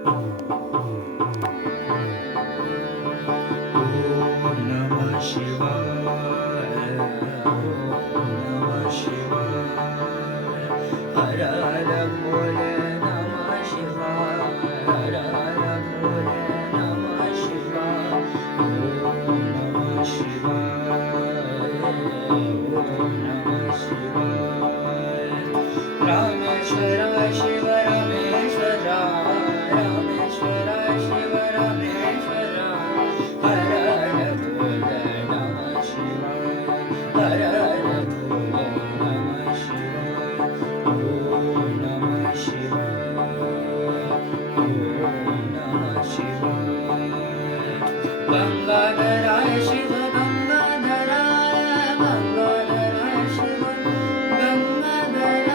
ओम नमः शिवाय. ओम नमः शिवाय. हर हर भोले नमः शिवाय. हर हर भोले नमः शिवाय. ओम नमः शिवाय. ओम नमः शिवाय. रामेश्वर शिव रामेश्वर. रामेश्वर शिव रामेश्वर. हर हर भोले नमः शिवाय. हर हर भोले नमः शिवाय. ओम नमः शिवाय. ओम नमः शिवाय. गंगाधराय शिव गंगाधराय. गंगाधराय शिव गंगाधराय.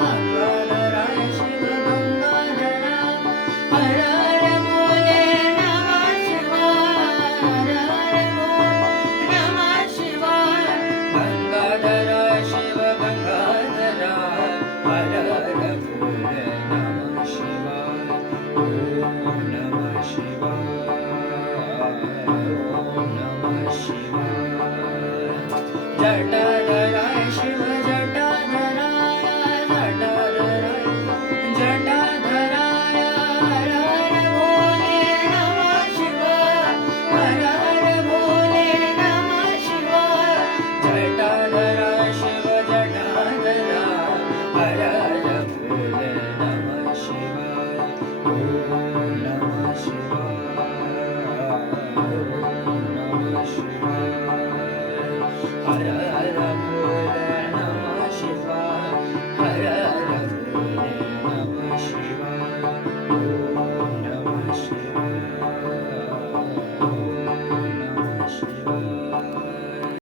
गंगाधराय शिव गंगाधराय. हर हर भोले नमः शिवाय. हर हर भोले नमः शिवाय. गंगाधराय शिव गंगाधराय. हर हर भोले नमः शिवाय. ओम नमः शिवाय. ओम नमः शिवाय. जटाधराय शिव जटाधराय. जटाधराय जटाधराय. हर हर भोले नमः शिवाय. हर हर भोले नमः शिवाय. जटाधराय शिव जटाधराय. हर हर भोले नमः शिवाय. ओम नमः शिवाय. ओम नमः शिवाय. हर हर